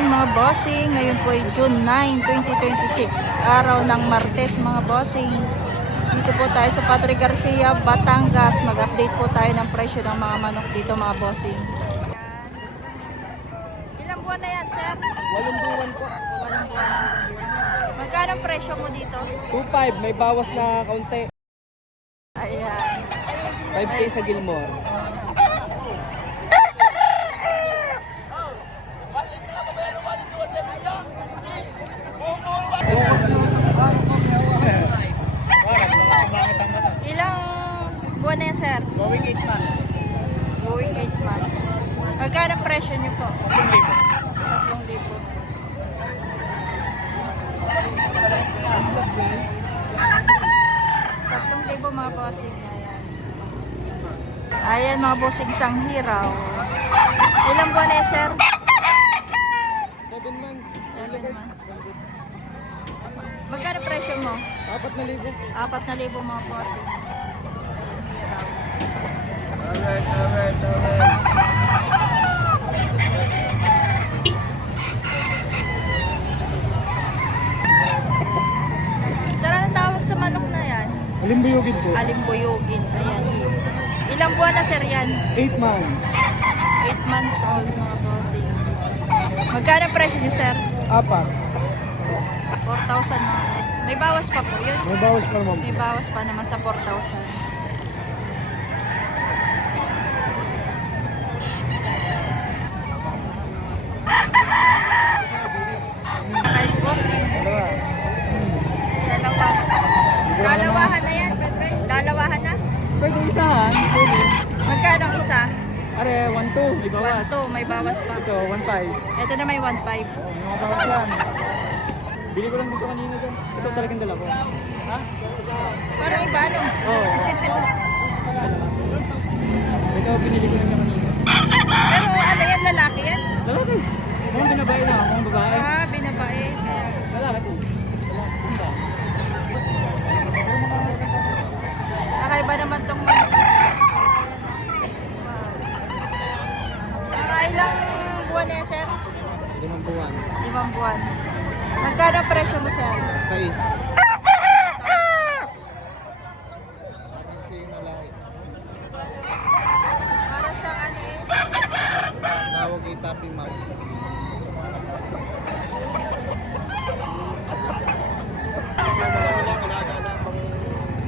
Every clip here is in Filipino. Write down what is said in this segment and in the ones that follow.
morning mga bossing. Ngayon po ay June 9, 2026. Araw ng Martes mga bossing. Dito po tayo sa Padre Garcia, Batangas. Mag-update po tayo ng presyo ng mga manok dito mga bossing. Ilang buwan na yan, sir? 8 buwan po. 8 buwan. Magkano ang presyo mo dito? 2.5, may bawas na kaunti. Ayan. 5K sa Gilmore. Ilang buwan na yan, sir? Going 8 months. Going 8 months. Magkano ang presyo niyo po? 3,000 mga bossing. Ayan mga bossing, isang hiraw. Ilang buwan na yan, sir? 7 months. 7 months. Magkano presyo mo? 4,000. 4,000 mga bossing. Hiraw. Alright. Sir, anong tawag sa manok na yan? Alimbuyugin po. Alimbuyugin. Ayan. Ilang buwan na, sir, yan? 8 months. 8 months old mga bossing. Magkano ang presyo niyo, sir? 4. 4,000 mga boss. May bawas pa po yun. May bawas pa naman. May bawas pa naman sa 4,000. Kahit bossing. Dalawa. Dalawahan na yan, Pedro. Dalawahan na. Pwede isahan. Pwede. Magkano ang isa? Are, 1.2. May bawas. 1,200. May bawas pa. Ito, 1.5. Ito na may 1,500. Mga bawas yan. Bili ko lang dito kanina dyan. Ito talagang dala ko. Ha? Parang iba, no? Oo. Ito, binili ko lang niya kanina. Pero ano yan, lalaki yan? Lalaki. Mga binabae na. Mga babae. Ah, binabae. Kaya Lalaki. kakaiba naman tong ilang buwan na yan, sir? 5 buwan. 5 buwan. Magkano ang presyo mo, sir? 6. Para siyang ano eh. Tawag kay Tapi Mag.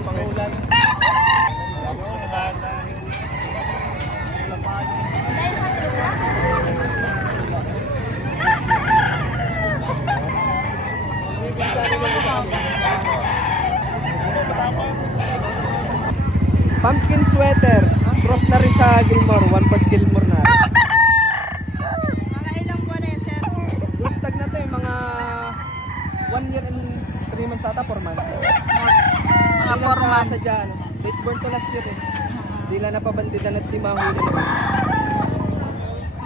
Pangulan. Pumpkin sweater. Cross na rin sa Gilmore. 1 Gilmore na. Mga ilang buwan na yan, sir? Full stag na to eh. Mga 1 year and 3 months ata, 4 months. Mga 4 months. Sa dyan. Late born to last year eh. Di lang napabanditan at di mahuli.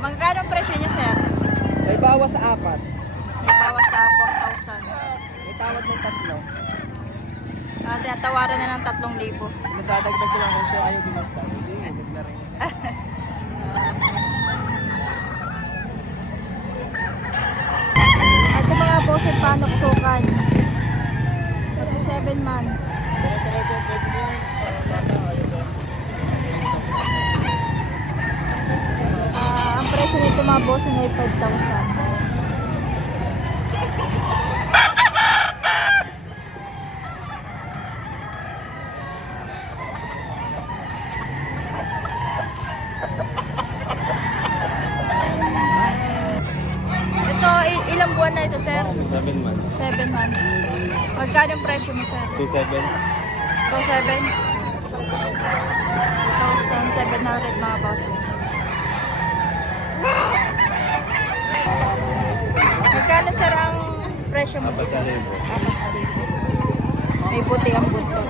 Magkano ang presyo niyo, sir? May bawas sa 4. May bawas sa 4,000. May tawad ng 3. Tinatawaran na ng 3,000. Nadadagdag ko lang kung ayaw din magpag. Hindi, huwag na rin. Ito mga boss ay panoksukan. Kasi 7 months. Ang presyo nito mga boss ay 5,000. Ito, ilang buwan na ito, sir? 7 months. 7 months. Magkano ang presyo mo, sir? 2.7. 2,700? 2,700 mga boss. Magkano, sir, ang presyo mo dito? 4,000. May puti ang bunto.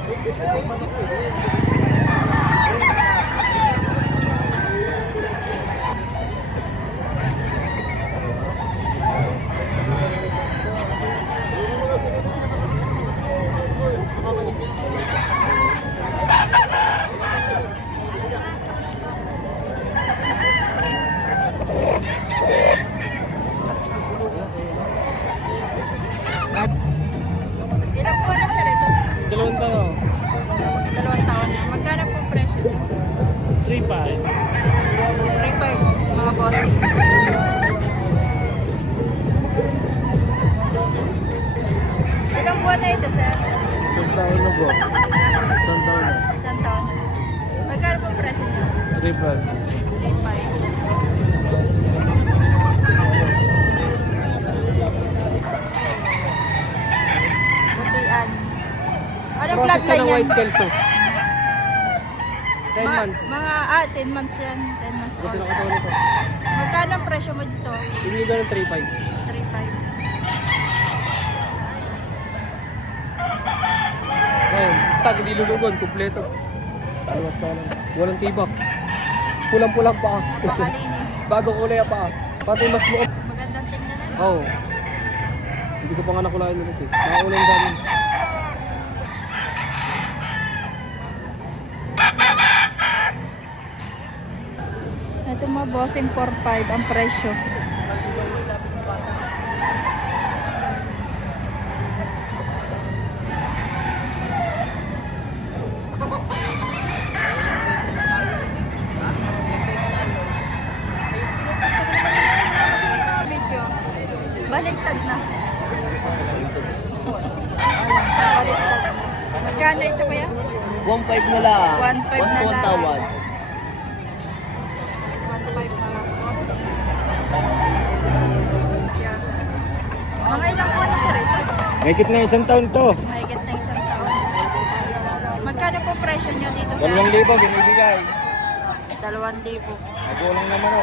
yan? white kelso. 10 months. 10 months yan. 10 months Ito old. na katawan nito. Magkano ang presyo mo dito? Ibigay ng 3.5. 3.5. Ngayon, stag, hindi lulugon, kumpleto. Aliwat ka lang. Walang tibak. Pulang-pulang pa. Napakalinis. Bago kulay pa. Pati mas mukhang. Magandang tingnan na. Oo. Hindi ko pa nga nakulayan ulit eh. Nakaulan sa amin. Ito mga bossing 4.5 ang presyo. Video. Baliktad na. Baliktad. Magkano ito kaya? 1.5 na lang. 1.5 na lang. tawad. 1.5 na lang boss. Mga ilang buwan na sir ito? Mahigit na isang taon to. Mahigit na isang taon. Magkano po presyo nyo dito sir? 2,000 binibigay. 2,000. Nagulang naman ako.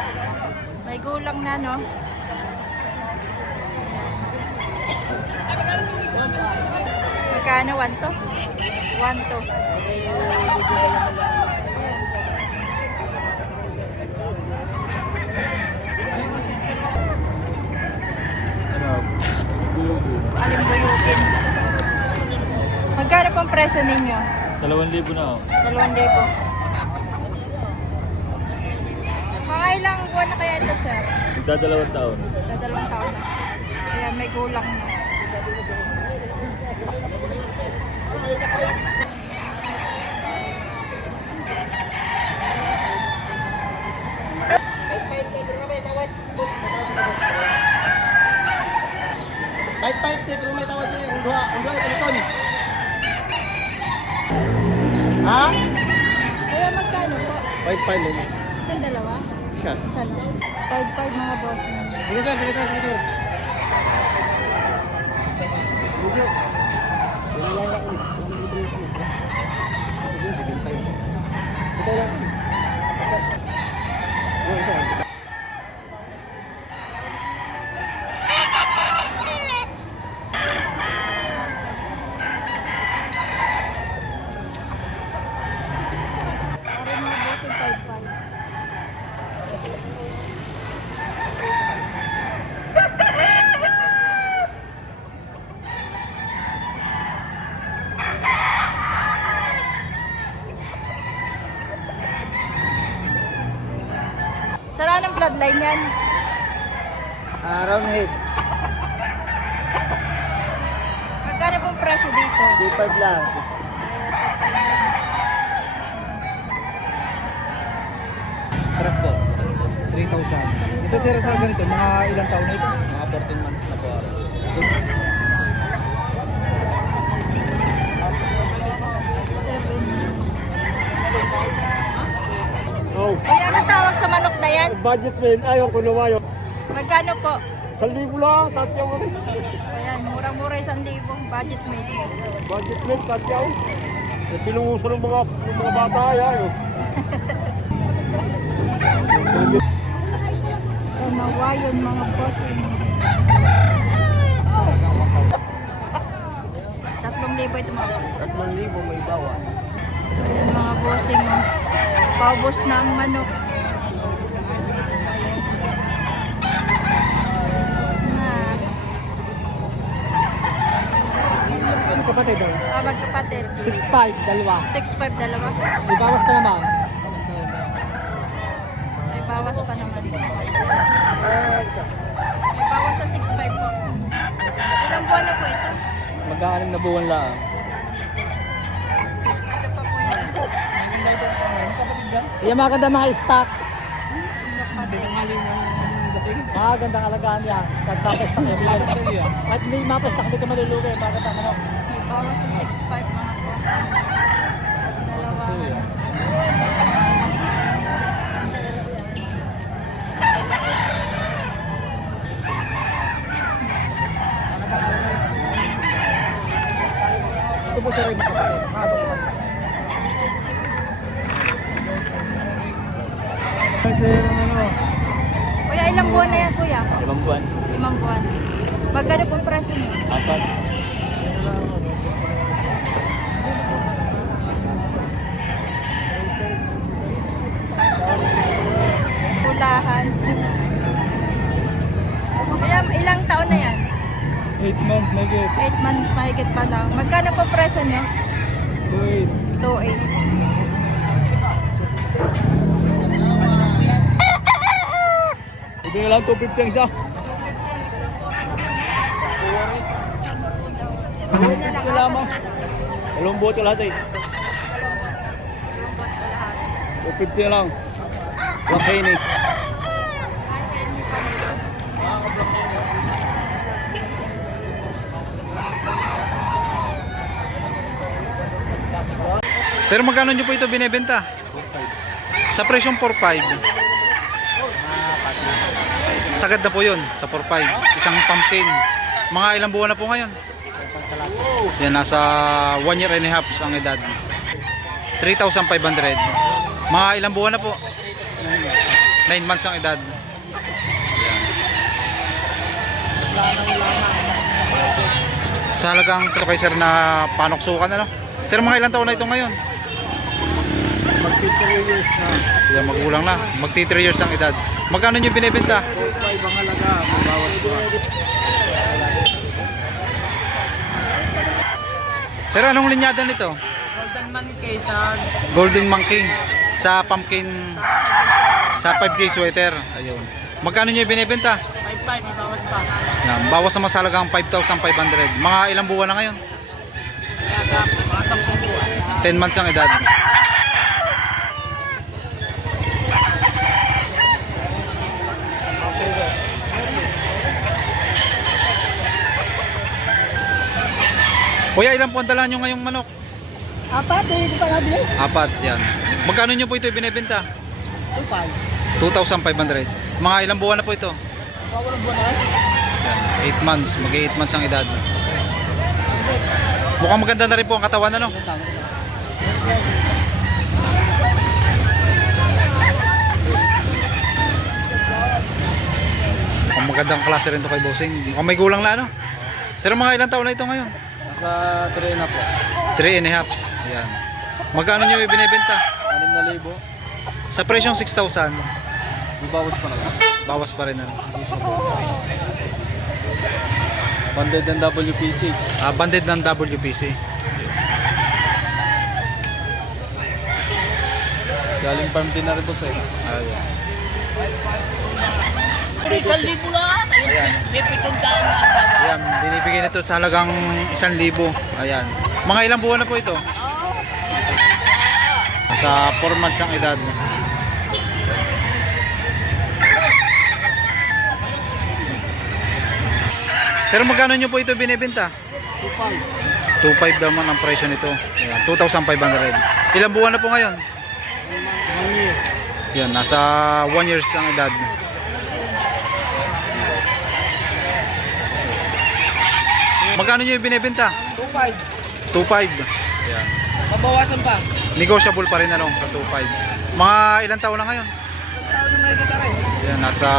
May gulang na no? Magkano? 1 to? 1 to. Aling buyukin. Magkano pong presyo ninyo? 2,000 na ako. 2,000. Mga ilang buwan na kaya ito sir? Magdadalawang taon. Na 2 taon na. Ayan, may gulang na. Ha? Kaya magkano po? 5.5 lang. Itong dalawa? Isa. Isa lang. 5.5 mga boss. Sige sir, sige sir, sige sir. Ito lang. Yung isa. Para mga boss yung 5.5. Sara ng bloodline yan. Round head. Magkano pong presyo dito? 3.5 lang. Paras po. 3,000. Ito sir sa ganito, mga ilang taon na ito? Mga 14 months na po. Oh, Kaya ang tawag sa manok na yan? budget men, ayaw ko lumayo. Magkano po? 1,000 lang, tatyaw ko rin. Ayan, murang-mura 1,000. Budget made. Budget men, tatyaw. Eh, pinunguso ng mga bata, ayaw. Ito, nawayon mga bossing. 3,000 ito mga boss. 3,000 may bawas. Ayan mga bossing. Oh. Paubos na ang manok. Paubos na. Kapatid daw. Magkapatid. 6.5, dalawa. 6.5 dalawa. May bawas pa naman. May bawas pa naman. May bawas sa 6.5 po. Ilang buwan na po ito? Mag-aaring na buwan lang. Ito pa po yun. Yung maganda mga stock. Kapatid. Magandang alagaan niya. Kahit mapestak niya. Kahit hindi mapestak, hindi ka malulugi. Maganda manok. May bawas sa 6.5 mga boss. Dalawa. Ito po sir ay makapatid. buwan na yan, kuya? 5 buwan. 5 buwan. Magkano po presyo niyo? 4. Pulahan. Ilang taon na yan? 8 months, may get. 8 months mahigit pa lang. Magkano po presyo niyo? Wait. 2.8. Ibigay lang 250 ang isa. Ito lamang. Dalawang boto lahat eh. 250 na lang. Black Henny. Sir, magkano nyo po ito binebenta? Sa presyong 4.5. Sagad na po yun sa 4.5. Isang pumpkin. Mga ilang buwan na po ngayon? Yan, nasa 1 year and a half ang edad. 3,500. Mga ilang buwan na po? 9 months ang edad. Sa halagang ito kay sir na panoksukan, ano? Sir, mga ilang taon na ito ngayon? Magti 3 years na. Yan, magulang na. Magti 3 years ang edad. Magkano nyo binibenta? 4.5 ang halaga. Magbawas pa. Sir, anong linyada nito? Golden Monkey sa Golden Monkey sa pumpkin sa 5K sweater. Ayun. Magkano nyo binibenta? 5.5, may bawas pa. Yan, bawas naman sa halagang 5,500. Mga ilang buwan na ngayon? Mga 10 buwan. 10 months ang edad. Kuya, ilan po ang dala nyo ngayong manok? Apat, hindi pa nabili. 4, yan. Magkano nyo po ito ibinibenta? 2.5. 2,500. Mga ilang buwan na po ito? Walang buwan na. Yan, 8 months. Mag-8 months ang edad. Mukhang maganda na rin po ang katawan, ano? Ang magandang klase rin to kay Bossing. Mukhang may gulang na, ano? Sir, mga ilang taon na ito ngayon? Nasa 3 na po. 3 and a half. Yan. Magkano nyo ibinibenta? 6,000. Sa presyong 6,000. May bawas pa na lang. Bawas pa rin, ano? Banded ng WPC. Banded ng WPC. Galing farm din na rin po sa'yo. Ayan. 1,000 lang. Ayan. May 7 daan na asawa. Ayan, binibigay nito sa halagang 1,000. Ayan. Mga ilang buwan na po ito? Sa 4 months ang edad. Sir, magkano nyo po ito binibenta? 2.5 daw man ang presyo nito. Ayan, 2,500. Ilang buwan na po ngayon? 1 year. Yan, nasa 1 years ang edad. Magkano nyo binibenta? 2.5. 2.5. Ayan. Mabawasan pa. Negotiable pa rin, ano, sa 2.5. Mga ilang taon na ngayon? Taon na may kita rin. Yan, nasa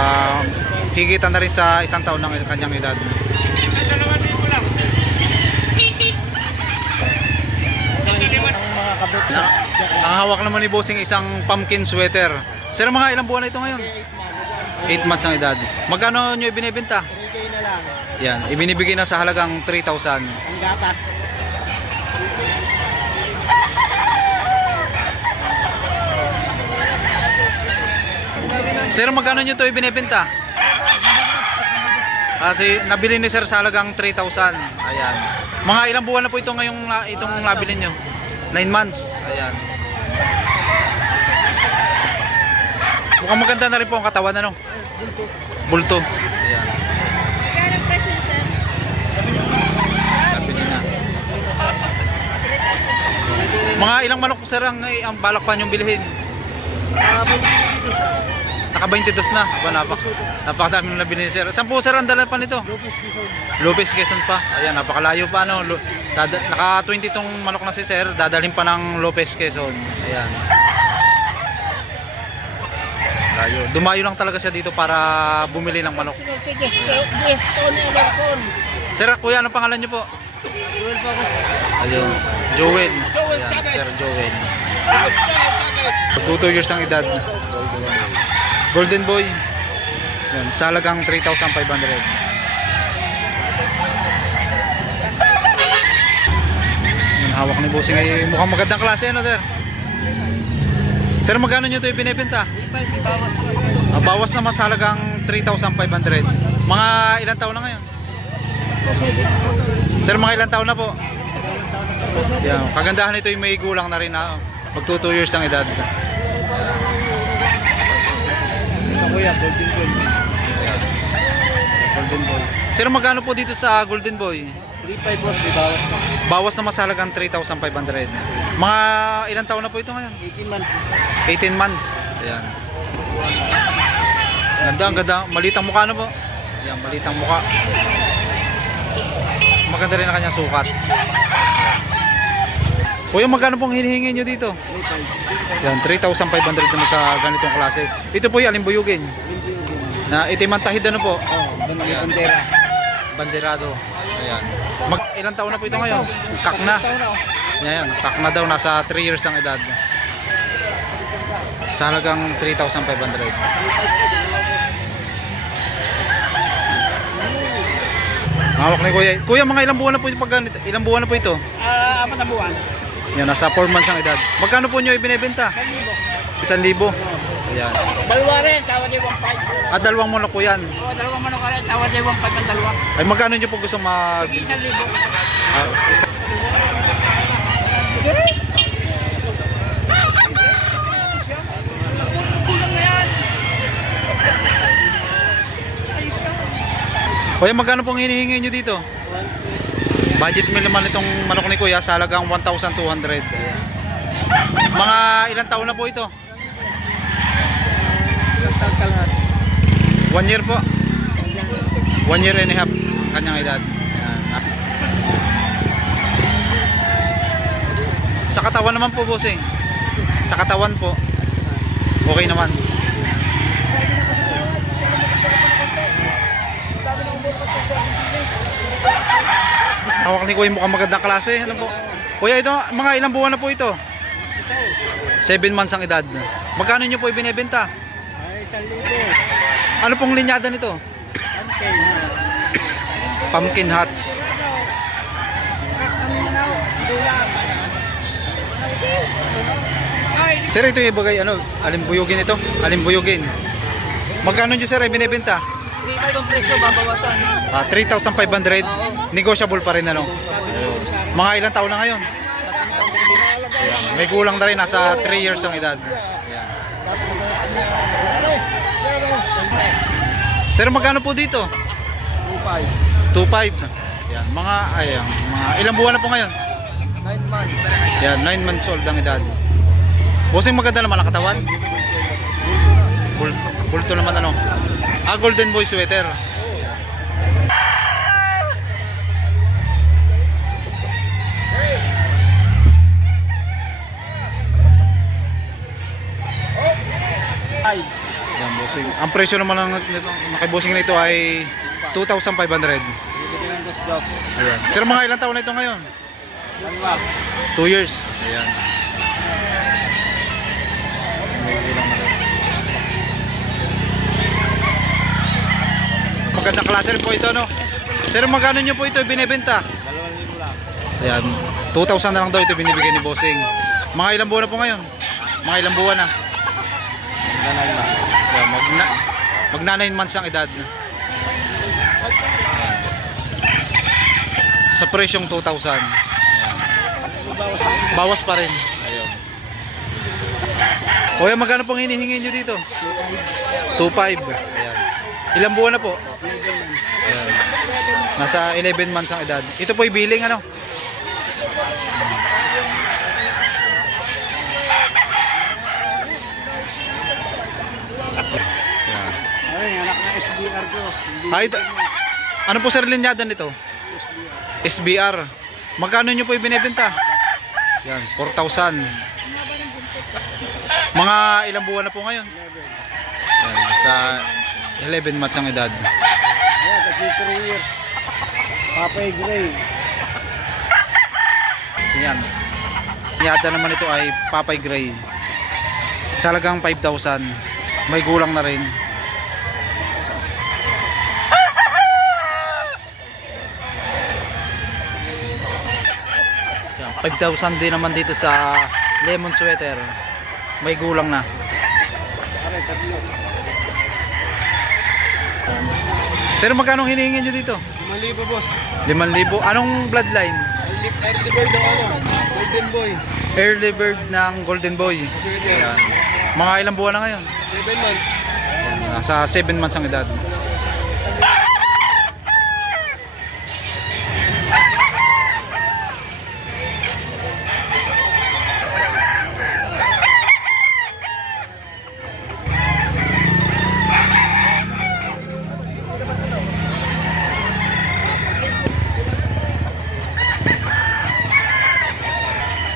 higitan na rin sa 1 taon ng kanyang edad. 2,000 lang. Ang mga kabit na. Ang hawak naman ni Bossing isang pumpkin sweater. Sir, mga ilang buwan na ito ngayon? 8 months ang edad. Magkano nyo ibinibenta? 3K na lang. Yan, ibinibigay na sa halagang 3,000. Ang gatas. Sir, magkano nyo ito ibinibenta? Kasi nabili ni Sir sa halagang 3,000. Ayan. Mga ilang buwan na po ito ngayong itong nabili nyo? 9 months. Ayan. Mukhang maganda na rin po ang katawan, ano? Bulto. Ayan. Magkano presyo, sir? Nabili na. Mga ilang manok sir ang balak pa nyong bilhin? Naka 22 na. Napakadami nung nabili ni sir. Saan po sir ang dala pa nito? Lopez, Quezon pa. Ayan, napakalayo pa, no? Naka 20 tong manok na si sir. Dadalhin pa ng Lopez, Quezon. Ayan. Layo. Dumayo lang talaga siya dito para bumili ng manok. Sir, kuya, anong pangalan niyo po? Joel po ako. Ayun. Joel. Joel Ayan, Chavez. Sir Joel. 2 years ang edad. Golden Boy. Yan, salagang 3,500. Yan, hawak ni Bossing ay mukhang magandang klase, ano, sir? Sir, magkano nyo ito ibinibenta? Bawas naman sa halagang 3,500. Mga ilang taon na ngayon? Sir, mga ilang taon na po? Yan, kagandahan nito yung may gulang na rin na mag 2 years ang edad. Kuya, Golden Boy. Golden Boy. Sir, magkano po dito sa Golden Boy? 3.5 boss, may bawas na. Bawas naman sa halagang 3,500. Mga ilang taon na po ito ngayon? 18 months. 18 months. Ayan. Ganda, ang ganda. Malitang mukha na po. Ayan, malitang mukha. Maganda rin ang kanyang sukat. Kuya, magkano pong hinihingi nyo dito? Yan, 3,500 naman sa ganitong klase. Ito po yung alimbuyugin. Na itimantahid ano po? Bandera. Banderado. Ayan. Ilang taon na po ito ngayon? Kak na. Ayan, kak na daw. Nasa 3 years ang edad. Sa halagang 3,500. Hawak ni Kuya. Kuya, mga ilang buwan na po ito pag ganito? Ilang buwan na po ito? 4 na buwan. Yan, nasa 4 months ang edad. Magkano po nyo ibinebenta? 1,000. Ayan. Dalawa rin, tawad yung 1.5. At dalawang manok po yan. Oo, dalawang manok ka rin, tawad yung 1.5 ang dalawa. Ay, magkano nyo po gusto mag... 1,000. isa- Kuya, magkano pong hinihingi nyo dito? Budget meal naman itong manok ni Kuya sa halagang 1,200. Mga ilang taon na po ito? 1 year po. 1 year and a half ang kanyang edad. Ayan. Sa katawan naman po, bossing. Sa katawan po. Okay naman. Hawak ni Kuya mukhang magandang klase. Ano po? Kuya, ito, mga ilang buwan na po ito? 7 months ang edad. Magkano nyo po ibinebenta? Ay, 1,000. Ano pong linyada nito? Pumpkin Hats. Sir, ito yung bagay, ano, alimbuyugin ito? Alimbuyugin. Magkano nyo, sir, ay binibenta? 3.5 ang presyo, babawasan. 3,500. Negotiable pa rin, ano? Mga ilang taon na ngayon? May kulang na rin, nasa 3 years ang edad. Ayan. Sir, magkano po dito? 2.5. Yan, mga ilang buwan na po ngayon? 9 months. Yan, 9 months old ang edad. Bossing, maganda naman ang katawan. Bulto naman, ano? Golden Boy sweater. Yan, bossing. Ang presyo naman ng kay bossing na ito ay 2,500. Ayan. Sir, mga ilang taon na ito ngayon? 2 years. Ayan. Magandang klase rin po ito, no? Sir, magkano nyo po ito binibenta? 2,000 lang. Ayan. 2,000 na lang daw ito binibigay ni bossing. Mga ilang buwan na po ngayon? Mga ilang buwan na? Ayan, magna 9 months ang edad. Sa presyong 2,000. Ayan. Bawas pa rin. Ayun. Kuya, magkano pong hinihingi nyo dito? 2,500. Ayan. Ilang buwan na po? Ayan. Nasa 11 months ang edad. Ito po yung billing, ano? Ayan. Ay, anak ng SBR ko. Ay, ano po sir linyada nito? SBR. Magkano nyo po ibinebenta? Yan, 4,000. Mga ilang buwan na po ngayon? Yan, sa 11 months ang edad. Ayan, kasi 3 years. Papay Gray. Kasi yan. Yada naman ito ay Papay Gray. Salagang 5,000. May gulang na rin. Yan, 5,000 din naman dito sa lemon sweater. May gulang na. Pare, tatlo. Sir, magkano hinihingi nyo dito? 5,000 boss. 5,000. Anong bloodline? Early bird ng ano? Golden boy. Early bird ng Golden Boy. Yan. Mga ilang buwan na ngayon? 7 months. Nasa 7 months ang edad.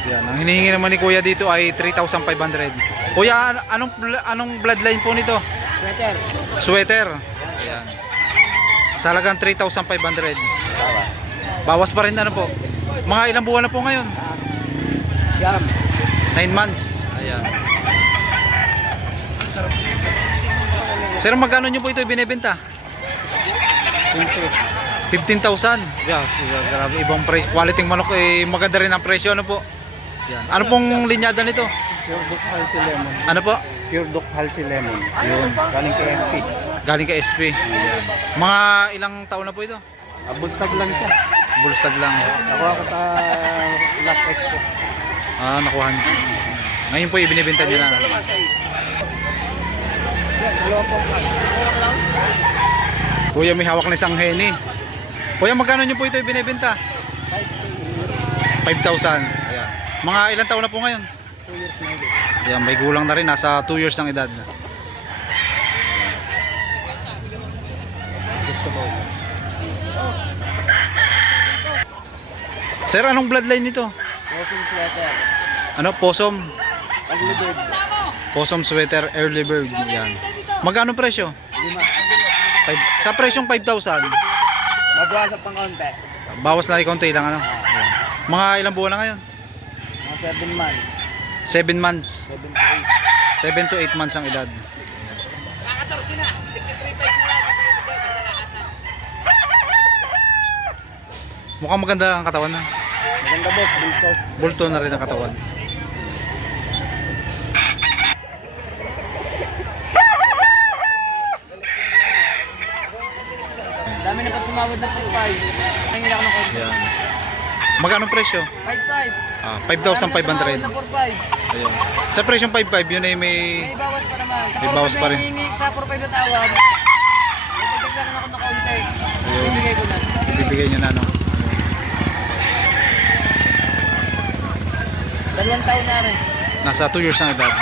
Yan, ang hinihingi naman ni Kuya dito ay 3,500. Kuya, anong bloodline po nito? Sweater. Sweater. Ayan. Salagang 3,500. Bawas pa rin ano po. Mga ilang buwan na po ngayon? Jam. 9 months. Ayan. Sir, magkano nyo po ito binebenta? 15,000. Yeah, grabe, ibang price. Quality manok eh, maganda rin ang presyo, ano po? Yan. Ano pong linyada nito? Pure Duck Halsey Lemon. Ano po? Pure Duck Halsey Lemon. Yun. Galing kay SP. Galing kay SP. Ayan. Mga ilang taon na po ito? Abustag lang siya. Bulstag lang. Nakuha ko sa Last Expo. Ah, nakuha nyo. Ngayon po ibinibenta nyo na. Kuya, may hawak na isang heni. Kuya, magkano nyo po ito ibinibenta? 5,000. Ayan. Mga ilang taon na po ngayon? 2 years na ulit. Ayan, may gulang na rin. Nasa 2 years ang edad. Gusto ko. Sir, anong bloodline nito? Crossing sweater. Ano? Possum? Early bird. Possum sweater, early bird. Yan. Magkano presyo? 5. Sa presyong 5,000. Mabawasan pang konti. Bawas na konti lang ano. Ayan. Mga ilang buwan na ngayon? Mga 7 months. 7 months. 7 to 8. 7 to 8 months ang edad. Mukhang maganda ang katawan na. Maganda boss, bulto. Bulto na rin ang katawan. Dami na pa tumawad na 4-5. Ang ilak na konti. Yan. Magkano presyo? 5-5. Ah, 5,500. Na 4-5. Ayun. Sa presyong 5,500 yun ay may May bawas pa naman. Sa May bawas pa rin. Sa 4-5 na tawad. May dagdagan ako na konti. Ayun. Ibigay ko na. ibibigay nyo na no. 2 taon na rin. Nasa 2 years ang edad.